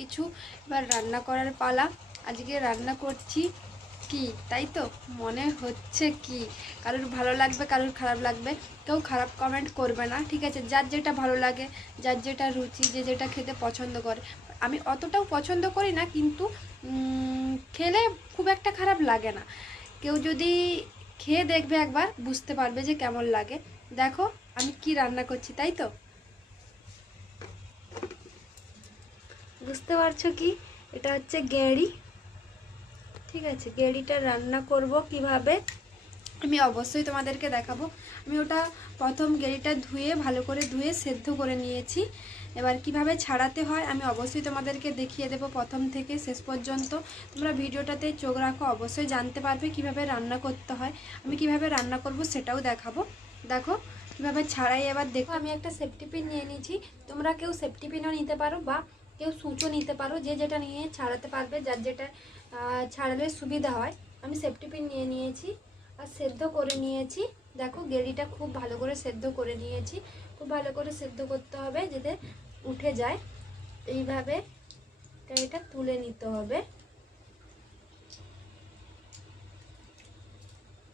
কিছু। এবার রান্না করার পালা। আজকে রান্না করছি কি, তাই তো মনে হচ্ছে কি? কারোর ভালো লাগবে, কারোর খারাপ লাগবে। কেউ খারাপ কমেন্ট করবে না, ঠিক আছে? যার যেটা ভালো লাগে, যার যেটা রুচি, যে যেটা খেতে পছন্দ করে। আমি অতটাও পছন্দ করি না, কিন্তু খেলে খুব একটা খারাপ লাগে না। কেউ যদি খেয়ে দেখবে একবার, বুঝতে পারবে যে কেমন লাগে। দেখো আমি কি রান্না করছি, তাই তো বুঝতে পারছো কি? এটা হচ্ছে গেঁড়ি, ঠিক আছে? গেঁড়িটা রান্না করব কিভাবে আমি অবশ্যই তোমাদেরকে দেখাবো। আমি ওটা প্রথম গেঁড়িটা ধুয়ে, ভালো করে ধুয়ে সেদ্ধ করে নিয়েছি। এবার কিভাবে ছাড়াতে হয় আমি অবশ্যই তোমাদেরকে দেখিয়ে দেবো প্রথম থেকে শেষ পর্যন্ত। তোমরা ভিডিওটাতে চোখ রাখো, অবশ্যই জানতে পারবে কিভাবে রান্না করতে হয়। আমি কিভাবে রান্না করব সেটাও দেখাবো। দেখো কিভাবে ছাড়াই। এবার দেখো আমি একটা সেফটি পিন নিয়ে নিয়েছি। তোমরা কেউ সেফটি পিনও নিতে পারো বা কেউ সুচও নিতে পারো, যে যেটা নিয়ে ছাড়াতে পারবে, যার যেটা ছাড়ালে সুবিধা হয়। আমি সেফটি পিন নিয়ে নিয়েছি আর সেদ্ধ করে নিয়েছি। দেখো গেঁড়িটা খুব ভালো করে সেদ্ধ করে নিয়েছি। খুব ভালো করে সেদ্ধ করতে হবে যাতে উঠে যায়। এইভাবে এটা তুলে নিতে হবে।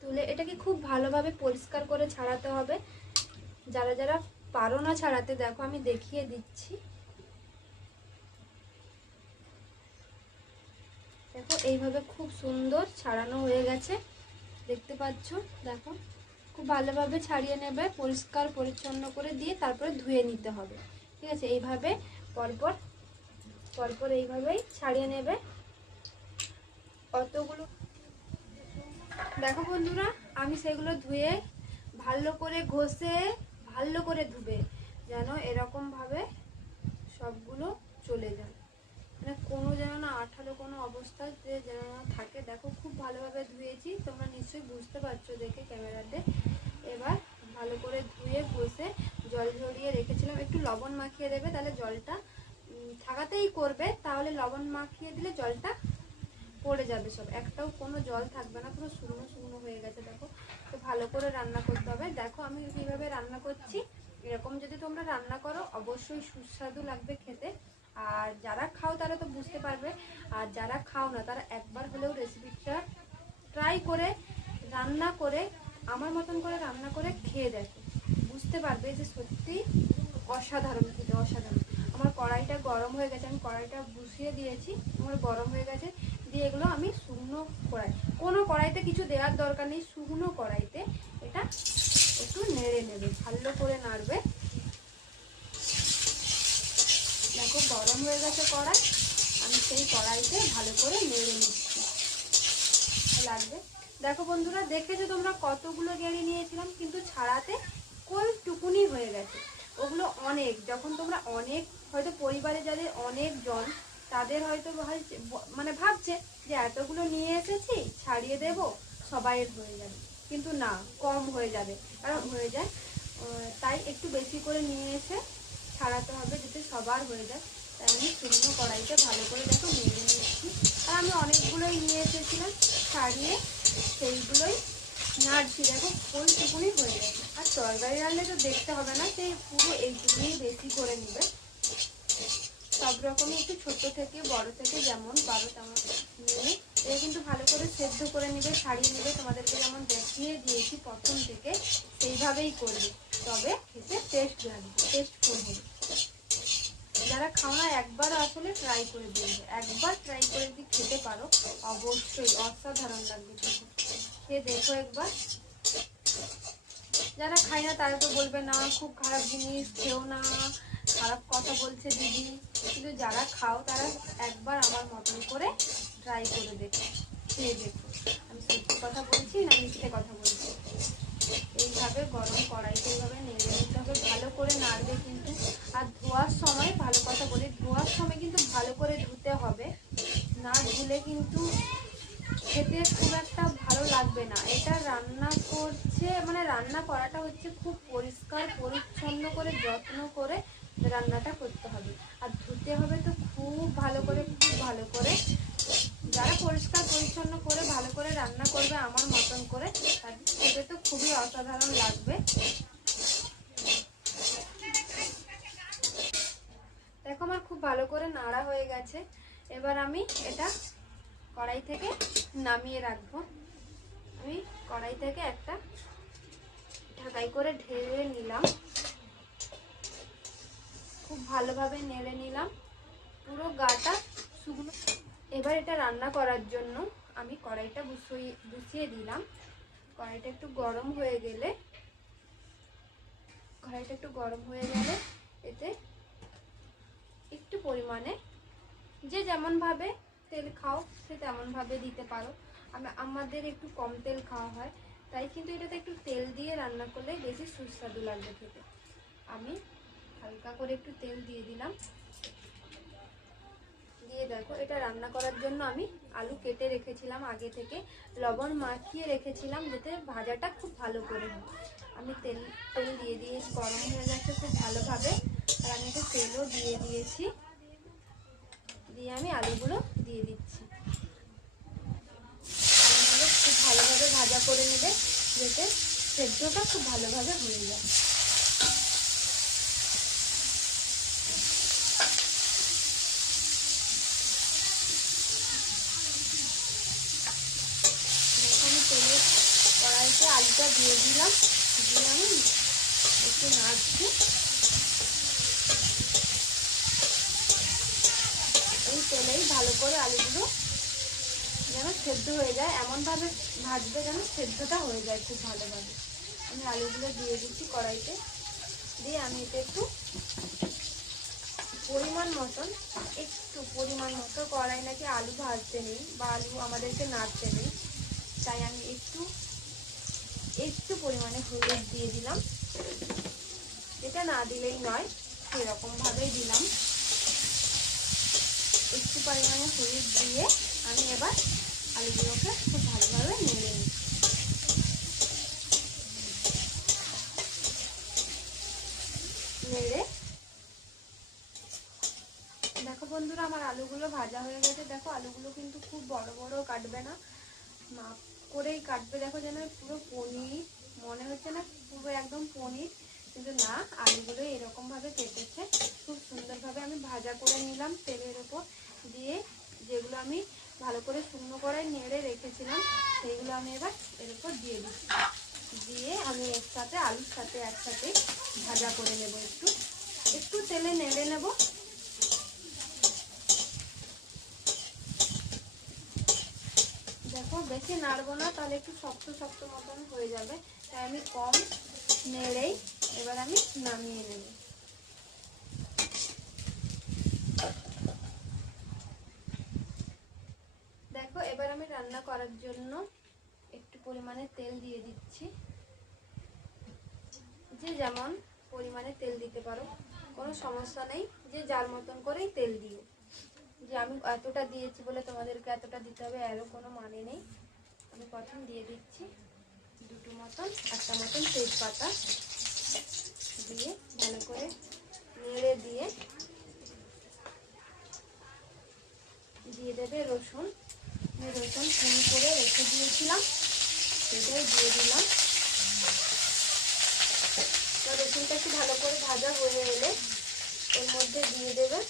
তুলে এটাকে খুব ভালোভাবে পরিষ্কার করে ছাড়াতে হবে। যারা যারা পারো না ছাড়াতে, দেখো আমি দেখিয়ে দিচ্ছি। দেখো এইভাবে খুব সুন্দর ছাড়ানো হয়ে গেছে, দেখতে পাচ্ছ। দেখো খুব ভালোভাবে ছাড়িয়ে নেবে, পরিষ্কার পরিচ্ছন্ন করে দিয়ে তারপরে ধুয়ে নিতে হবে, ঠিক আছে? এইভাবে পরপর পরপর এইভাবেই ছাড়িয়ে নেবে অতগুলো। দেখো বন্ধুরা, আমি সেগুলো ধুয়ে ভালো করে ঘষে, ভালো করে ধুবে যেন এরকমভাবে সবগুলো চলে যায়, মানে কোনো যেন না আঠালো কোনো অবস্থা যেন না থাকে। দেখো খুব ভালোভাবে ধুয়েছি, তোমরা নিশ্চয়ই বুঝতে পারছো দেখে ক্যামেরাতে। এবার ভালো করে ধুয়ে ঘষে জল ঝরিয়ে রেখেছিলাম। একটু লবণ মাখিয়ে দেবে, তাহলে জলটা থাকাতেই করবে, তাহলে লবণ মাখিয়ে দিলে জলটা পড়ে যাবে সব, একটাও কোনো জল থাকবে না, পুরো শুকনো শুকনো হয়ে গেছে। দেখো তো ভালো করে রান্না করতে হবে। দেখো আমি কীভাবে রান্না করছি, এরকম যদি তোমরা রান্না করো অবশ্যই সুস্বাদু লাগবে খেতে। আর যারা খাও তারা তো বুঝতে পারবে, আর যারা খাও না তারা একবার হলেও রেসিপিটা ট্রাই করে, রান্না করে, আমার মতন করে রান্না করে খেয়ে দেখো, বুঝতে পারবে যে সত্যি অসাধারণ খেতে, অসাধারণ। আমার কড়াইটা গরম হয়ে গেছে, আমি কড়াইটা বসিয়ে দিয়েছি, আমার গরম হয়ে গেছে। দিয়ে এগুলো আমি শুকনো কড়াই, কোনো কড়াইতে কিছু দেওয়ার দরকার নেই, শুকনো কড়াইতে এটা একটু নেড়ে নেবে, ভালো করে নাড়বে। দেখো গরম হয়ে গেছে কড়াই, আমি সেই কড়াইতে ভালো করে নেড়ে নিচ্ছি লাগবে। দেখো বন্ধুরা, দেখেছো তোমরা কতগুলো গেঁড়ি নিয়েছিলাম, কিন্তু ছাড়াতে কোনটুকুনি হয়ে গেছে। ওগুলো অনেক, যখন তোমরা অনেক হয়তো পরিবারে যাদের অনেক জন, তাদের হয়তো মানে ভাবছে যে এতগুলো নিয়ে এসেছি ছাড়িয়ে দেব সবাইয়ের হয়ে যাবে, কিন্তু না, কম হয়ে যাবে, কারণ হয়ে যায়। তাই একটু বেশি করে নিয়ে এসে ছাড়াতে হবে যাতে সবার হয়ে যায়। তাই আমি শুকনো কড়াইতে ভালো করে দেখো নেড়ে নিচ্ছি। আর আমি অনেকগুলোই নিয়ে এসেছিলাম, ছাড়িয়ে সেইগুলোই নাড়ছি। দেখো ওইটুকুনি হয়ে গেছে। আর তরকারি রান্না তো দেখতে হবে না, সেই পুরো এইটুকুনি বেশি করে নেবে। সব রকমই একটু ছোট থেকে বড় থেকে যেমন পারো তেমন নিয়ে এটা কিন্তু ভালো করে সেদ্ধ করে নেবে, ছাড়িয়ে নেবে। তোমাদেরকে যেমন দেখিয়ে দিয়েছি প্রথম থেকে সেইভাবেই করবে, তবে খেতে টেস্ট লাগবে, টেস্টফুল হবে। যারা খাও না একবার আসলে ট্রাই করে দেখবে, একবার ট্রাই করে যদি খেতে পারো অবশ্যই অসাধারণ লাগবে। খেয়ে দেখো একবার। যারা খায় না তারা তো বলবে না খুব খারাপ জিনিস, খেও না, খারাপ কথা বলছে দিদি। কিন্তু যারা খাও তারা একবার আমার মতন করে ট্রাই করে দেখো, খেয়ে দেখো আমি সত্যি কথা বলছি না মিথ্যে কথা বলছি। এইভাবে গরম কড়াইতে এইভাবে নেড়ে নিতে হবে, ভালো করে নাড়বে কিন্তু। আর ধোয়ার সময়, ভালো কথা বলি, ধোয়ার সময় কিন্তু ভালো করে ধুতে হবে, না ধুলে কিন্তু খেতে খুব একটা ভালো লাগবে না। এটা রান্না করছে মানে রান্না করাটা হচ্ছে খুব পরিষ্কার পরিচ্ছন্ন করে, যত্ন করে রান্নাটা করতে হবে। আর ধুতে হবে তো খুব ভালো করে, খুব ভালো করে। যারা পরিষ্কার পরিচ্ছন্ন করে ভালো করে রান্না করবে আমার মতন করে, তাদের খেতে তো খুবই অসাধারণ লাগবে। দেখো আমার খুব ভালো করে নাড়া হয়ে গেছে। এবার আমি এটা কড়াই থেকে নামিয়ে রাখবো। আমি কড়াই থেকে একটা ঢাকাই করে ঢেলে নিলাম, খুব ভালোভাবে নেড়ে নিলাম পুরো গাটা শুকনো। এবার এটা রান্না করার জন্য আমি কড়াইটা বসিয়ে দিলাম। কড়াইটা একটু গরম হয়ে গেলে এতে একটু পরিমাণে, যে যেমনভাবে তেল খাও সে তেমনভাবে দিতে পারো। আমাদের একটু কম তেল খাওয়া হয়, তাই কিন্তু এটাতে একটু তেল দিয়ে রান্না করলে বেশি সুস্বাদু লাগবে খেতে। আমি হালকা করে একটু তেল দিয়ে দিলাম। দিয়ে দেখো, এটা রান্না করার জন্য আমি আলু কেটে রেখেছিলাম আগে থেকে, লবণ মাখিয়ে রেখেছিলাম যাতে ভাজাটা খুব ভালো করে হয়। আমি তেল দিয়ে গরম হয়ে গেছে খুব ভালোভাবে, আর আমি একটু তেলও দিয়ে দিয়েছি। দিয়ে আমি আলুগুলো দিয়ে দিচ্ছি। আলুগুলো খুব ভালোভাবে ভাজা করে নেবে যাতে সেদ্ধটা খুব ভালোভাবে হয়ে যায়। আমি তেলের কড়াইতে আলুটা দিয়ে দিলাম, দিয়ে আমি একটু নাড়ছি। এই তেলেই ভালো করে আলুগুলো যেন সেদ্ধ হয়ে যায়, এমনভাবে ভাজবে যেন সেদ্ধটা হয়ে যায় খুব ভালোভাবে। আমি আলুগুলো দিয়ে দিচ্ছি কড়াইতে। দিয়ে আমি এটা একটু পরিমাণ মতো, কড়াই নাকি আলু ভাজতে নেই বা আলু আমাদেরকে নাড়তে নেই, তাই আমি একটু পরিমাণে হলুদ দিয়ে দিলাম। এটা না দিলেই নয়, সেরকমভাবেই দিলাম। একটু পরিমাণে হলুদ দিয়ে আমি এবার আলুগুলোকে খুব ভালোভাবে নেড়ে নিই। নেড়ে দেখো বন্ধুরা, আমার আলুগুলো ভাজা হয়ে গেছে। দেখো আলুগুলো কিন্তু খুব বড় বড় কাটবে না, মাপ করেই কাটবে। দেখো যেন পুরো পনির মনে হচ্ছে না, পুরো একদম পনির, কিন্তু না, আলুগুলো এরকম ভাবে কেটেছে। খুব সুন্দরভাবে আমি ভাজা করে নিলাম তেলের ওপর দিয়ে। যেগুলো আমি ভালো করে শুকনো কড়াই নেড়ে রেখেছিলাম সেইগুলো আমি এবার এর উপর দিয়ে দিচ্ছি। দিয়ে আমি আলুর সাথে একসাথে ভাজা করে নেব। একটু তেলে নেড়ে নেব। দেখো বেশি নাড়বো না, তাহলে একটু শক্ত শক্ত মতন হয়ে যাবে, তাই আমি কম নেড়েই এবার আমি নামিয়ে নেব। দেখো এবার আমি রান্না করার জন্য একটু পরিমাণে তেল দিয়ে দিচ্ছি। যে যেমন পরিমাণে তেল দিতে পারো, কোনো সমস্যা নেই, যে যার মতন করেই তেল দিও। যে আমি এতটা দিয়েছি বলে তোমাদেরকে এতটা দিতে হবে এরও কোনো মানে নেই। আমি প্রথম দিয়ে দিচ্ছি একটা মতন তেজপাতা, দিয়ে ভালো করে নেড়ে দিয়ে দেবে রসুন। আমি রসুন কুচি করে রেখে দিয়েছিলাম, সেটাই দিয়ে দিলাম। রসুনটা একটু ভালো করে ভাজা হয়ে এলে এর মধ্যে দিয়ে দেবে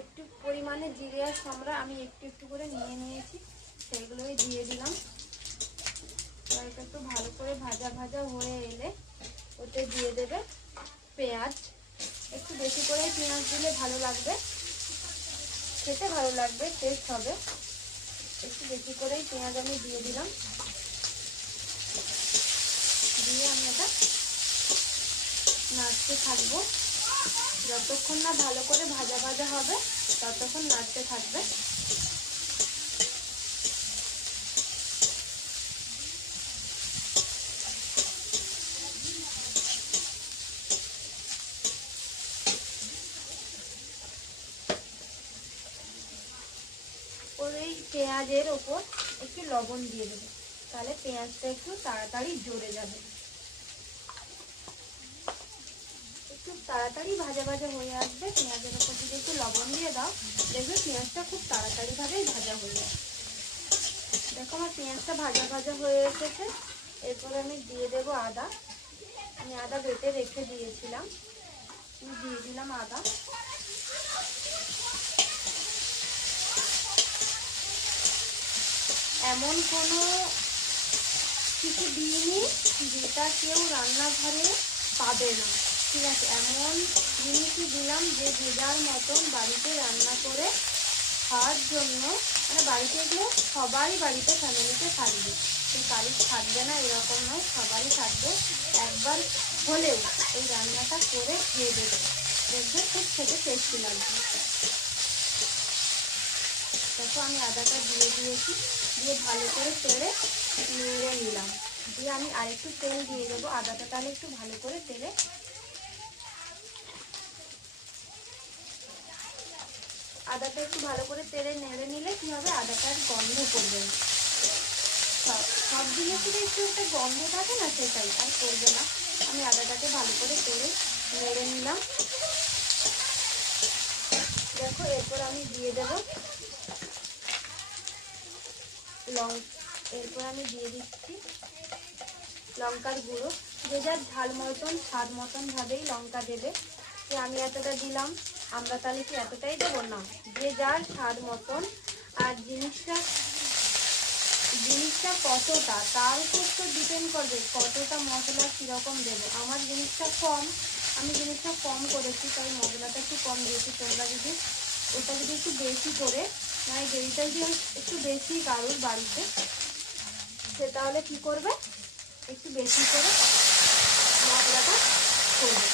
একটু পরিমাণে জিরে আর সমরা, আমি একটু করে নিয়ে নিয়েছি, সেইগুলোই দিয়ে দিলাম। এটা একটু ভালো করে ভাজা হয়ে এলে ওতে দিয়ে দেবে পেঁয়াজ। একটু বেশি করে পেঁয়াজ দিলে ভালো লাগবে, খেতে ভালো লাগবে, টেস্ট হবে। একটু বেশি করেই পেঁয়াজ আমি দিয়ে দিলাম। দিয়ে আমি এটা নাড়তে থাকবো। যতক্ষণ না ভালো করে ভাজা হবে ততক্ষণ নাড়তে থাকবে। ওর এই পেঁয়াজের ওপর একটু লবণ দিয়ে দেবে, তাহলে পেঁয়াজটা একটু তাড়াতাড়ি জ্বরে যাবে। তাড়াতাড়ি ভাজা ভাজা হয়ে আসবে। পেঁয়াজের উপর যদি একটু লবণ দিয়ে দাও, দেখবে পেঁয়াজটা খুব তাড়াতাড়ি ভাবেই ভাজা হয়ে যায়। দেখো আমার পেঁয়াজটা ভাজা ভাজা হয়ে এসেছে। এরপরে আমি দিয়ে দেবো আদা। আমি আদা বেটে রেখে দিয়েছিলাম, আমি দিয়ে দিলাম আদা। এমন কোনো কিছু দিইনি যেটা কেউ রান্নাঘরে পাবে না, ঠিক আছে? এমন জিনিসই দিলাম যে যে যার মতন বাড়িতে রান্না করে খাওয়ার জন্য, মানে বাড়িতে এগুলো সবাই বাড়িতে ফ্যামিলিতে থাকবে, কারোর থাকবে না এরকম নয়, সবাই থাকবে। একবার হলেও এই রান্নাটা করে খেয়ে দেবে, দেখবে খুব খেতে টেস্টি লাগবে। দেখো আমি আদাটা দিয়ে দিয়েছি, দিয়ে ভালো করে তেলে নেড়ে নিলাম। দিয়ে আমি আরেকটু তেল দিয়ে দেবো, আদাটা তাহলে একটু ভালো করে তেলে, আদাটা একটু ভালো করে তেলে নেড়ে নিলে কি হবে, আদাটার গন্ধ করবে। সব জিনিসের একটু একটা গন্ধ থাকে না, সেটাই আর করবে না। আমি আদাটাকে ভালো করে তেলে নেড়ে নিলাম। দেখো এরপর আমি দিয়ে দেবো এরপর আমি দিয়ে দিচ্ছি লঙ্কার গুঁড়ো। যে যার ঝাল মতন স্বাদ মতন ভাবেই লঙ্কা দেবে। যে আমি এতটা দিলাম, আমরা তাহলে কি এতটাই দেবো না, যে যার স্বাদ মতন। আর জিনিসটা কতটা, তার উপর তো ডিপেন্ড করবে কতটা মশলা কীরকম দেবে। আমার জিনিসটা কম, আমি জিনিসটা কম করেছি, তাই মশলাটা একটু কম দিয়েছি। তোমরা যদি ওটা যদি একটু বেশি করে, মানে গ্রেভিটা যদি একটু বেশি কারোর বাড়িতে, সে তাহলে কী করবে, একটু বেশি করে মশলাটা করবে।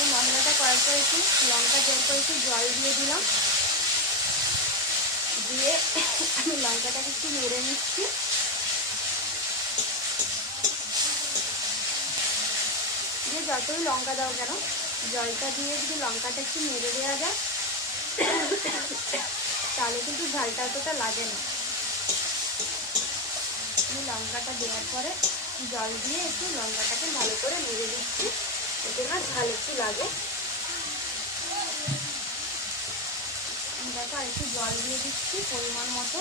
এই মশলাটা করার পর একটু লঙ্কা দেওয়ার পর একটু জল দিয়ে দিলাম, দিয়ে আমি লঙ্কাটাকে একটু নেড়ে নিচ্ছি। দিয়ে যতই লঙ্কা দাও কেন, জলটা দিয়ে যদি লঙ্কাটা একটু নেড়ে দেওয়া যায় তাহলে কিন্তু ঝালটা অতটা লাগে না। আমি লঙ্কাটা দেওয়ার পরে জল দিয়ে একটু লঙ্কাটাকে ভালো করে নেড়ে দিচ্ছি, এতে না ঝাল একটু লাগে। দেখো আর একটু জল দিয়ে দিচ্ছি পরিমাণ মতো,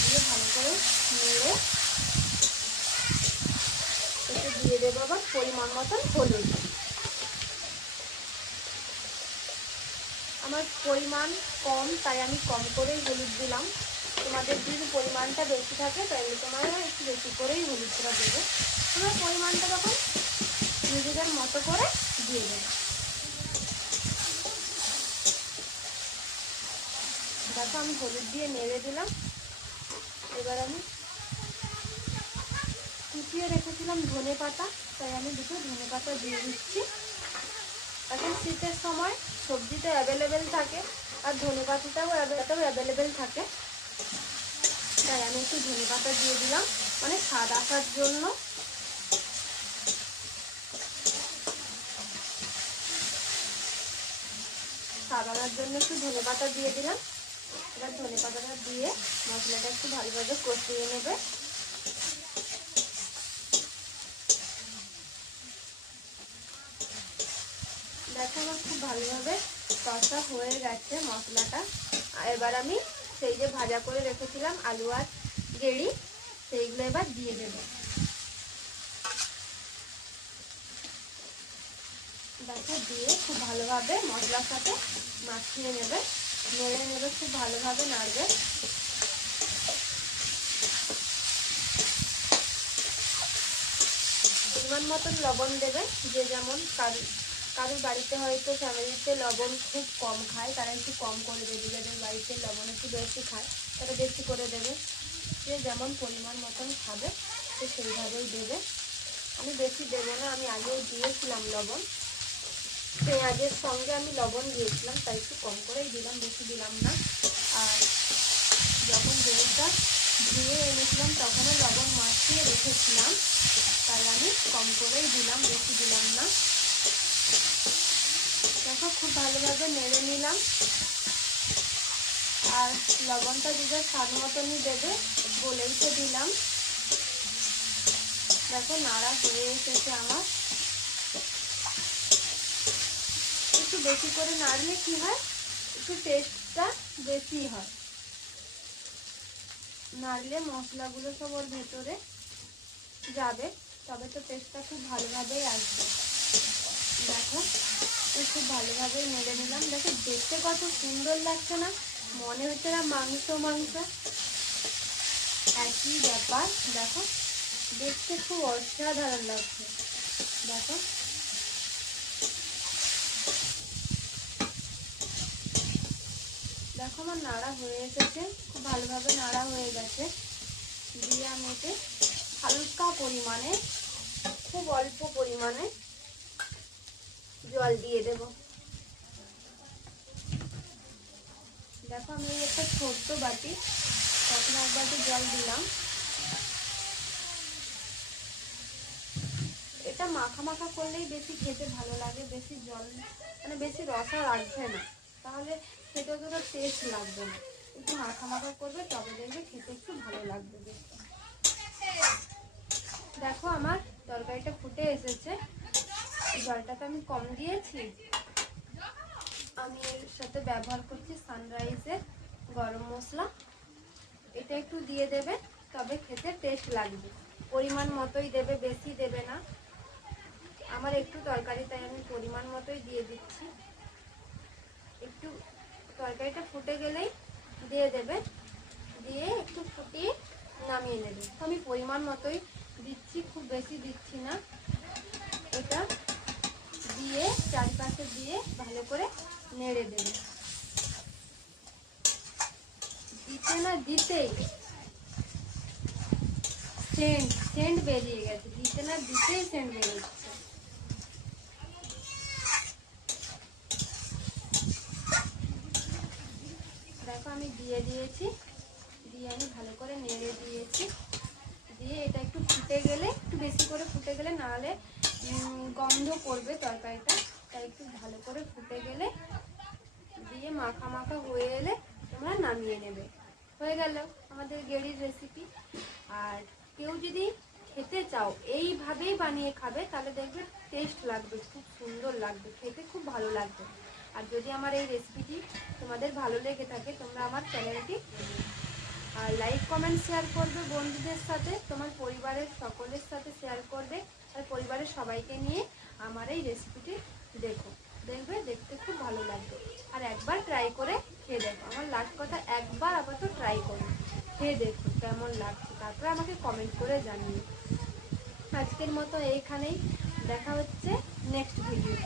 দিয়ে ভালো করে নেড়ে একটু দিয়ে দেবো আবার পরিমাণ মতন হলুদ। আমার পরিমাণ কম, তাই আমি কম করেই হলুদ দিলাম। তোমাদের যদি পরিমাণটা বেশি থাকে তাহলে তোমরা একটু বেশি করেই হলুদটা দেবে। তোমার পরিমাণটা তখন নিজেদের মতো করে দিয়ে দেবে। দেখো আমি হলুদ দিয়ে নেড়ে দিলাম। এবার আমি কুচিয়ে রেখেছিলাম ধনে পাতা, তাই আমি দুটো ধনে পাতা দিয়ে দিচ্ছি। এখন শীতের সময় সবজিতে অ্যাভেলেবেল থাকে আর ধনে পাতাটাও অ্যাভেলেবেল থাকে, তাই আমি একটু ধনে পাতা দিয়ে দিলাম, মানে স্বাদ আসার জন্য। স্বাদ আনার জন্য একটু ধনে পাতা দিয়ে দিলাম। এবার ধনে পাতাটা দিয়ে মশলাটা একটু ভালোভাবে কষিয়ে নেবে। দেখো আমার খুব ভালোভাবে কষা হয়ে গেছে মশলাটা। এবার আমি সেই যে ভাজা করে রেখেছিলাম আলু আর গেঁড়ি, সেইগুলো এবার দিয়ে দেব। দেখো দিয়ে খুব ভালোভাবে মশলার সাথে মাখিয়ে নেবে, নেড়ে নেবে, খুব ভালোভাবে নাড়বে। পরিমাণ মতন লবণ দেবে, যে যেমন কারোর বাড়িতে হয়তো ফ্যামিলিতে লবণ খুব কম খায়, তারা একটু কম করে দেবে। যাদের বাড়িতে লবণ একটু বেশি খায় তারা বেশি করে দেবে। যে যেমন পরিমাণ মতন খাবে তো সেইভাবেই দেবে। আমি বেশি দেবো না, আমি আগেও দিয়েছিলাম লবণ, পেঁয়াজের সঙ্গে আমি লবণ দিয়েছিলাম, তাই একটু কম করেই দিলাম, বেশি দিলাম না। আর যখন গেঁড়িটা ধুয়ে এনেছিলাম তখনও লবণ মাখিয়ে রেখেছিলাম, তাই আমি কম করেই দিলাম, বেশি দিলাম না। দেখো খুব ভালোভাবে নেড়ে নিলাম। আর লবণটা দিলে স্বাদ মতনই দেবে, বলেই তো দিলাম। দেখো নাড়া হয়ে এসেছে আমার। বেশি করে নাড়লে কি হয়, একটু টেস্টটা বেশি হয়। নাড়লে মশলাগুলো সব ওর ভেতরে যাবে, তবে তো টেস্টটা খুব ভালোভাবেই আসবে। দেখো খুব ভালোভাবেই নেড়ে নিলাম। দেখো দেখতে কত সুন্দর লাগছে না, মনে হচ্ছে না মাংস মাংস, একই ব্যাপার। দেখো দেখতে খুব অসাধারণ লাগছে। দেখো দেখো আমার নাড়া হয়ে এসেছে, খুব ভালোভাবে নাড়া হয়ে গেছে। দিয়ে আমি এতে হালকা পরিমাণে, খুব অল্প পরিমাণে জল দিয়ে দেব। দেখো আমি একটা ছোট্ট বাটি, তখন এক বাটি জল দিলাম। এটা মাখা মাখা করলেই বেশি খেতে ভালো লাগে, বেশি জল মানে বেশি রসা রাখবে না, তাহলে খেতে অতটা টেস্ট লাগবে না। একটু মাখা মাখা করবে, তবে দেখবে খেতে একটু ভালো লাগবে বেশি। দেখো আমার তরকারিটা ফুটে এসেছে, জলটা তো আমি কম দিয়েছি। আমি এর সাথে ব্যবহার করছি সানরাইজের গরম মশলা, এটা একটু দিয়ে দেবে, তবে খেতে টেস্ট লাগবে। পরিমাণ মতোই দেবে, বেশি দেবে না। আমার একটু তরকারি, তাই আমি পরিমাণ মতোই দিয়ে দিচ্ছি। একটু তরকারিটা ফুটে গেলেই দিয়ে দেবে, দিয়ে একটু ফুটিয়ে নামিয়ে নেবে। তো আমি পরিমাণ মতোই দিচ্ছি, খুব বেশি দিচ্ছি না। এটা দিয়ে চারপাশে দিয়ে ভালো করে নেড়ে দেবে। দিতে না দিতেই সেন্ট বেরিয়ে গেছে, দিতে না দিতেই সেন্ট বেরিয়েছে। দেখো আমি দিয়ে দিয়েছি, দিয়ে আমি ভালো করে নেড়ে দিয়েছি। দিয়ে এটা একটু ফুটে গেলে, একটু বেশি করে ফুটে গেলে, নাহলে গন্ধ করবে তরকারিটা, তাই একটু ভালো করে ফুটে গেলে, দিয়ে মাখা মাখা হয়ে এলে তোমরা নামিয়ে নেবে। হয়ে গেল আমাদের গেড়ির রেসিপি। আর কেউ যদি খেতে চাও এইভাবেই বানিয়ে খাবে, তাহলে দেখবে টেস্ট লাগবে, খুব সুন্দর লাগবে, খেতে খুব ভালো লাগবে। আর যদি আমার এই রেসিপিটি তোমাদের ভালো লেগে থাকে, তোমরা আমার চ্যানেলটি আর লাইক কমেন্ট শেয়ার করবে বন্ধুদের সাথে, তোমার পরিবারের সকলের সাথে শেয়ার করবে, আর পরিবারের সবাইকে নিয়ে আমার এই রেসিপিটি দেখো, দেখবে দেখতে খুব ভালো লাগবে। আর একবার ট্রাই করে খেয়ে দেখো, আমার লাস্ট কথা, একবার আপাতত ট্রাই করো, খেয়ে দেখো কেমন লাগছে, তারপরে আমাকে কমেন্ট করে জানিও। আজকের মতো এইখানেই, দেখা হচ্ছে নেক্সট ভিডিও।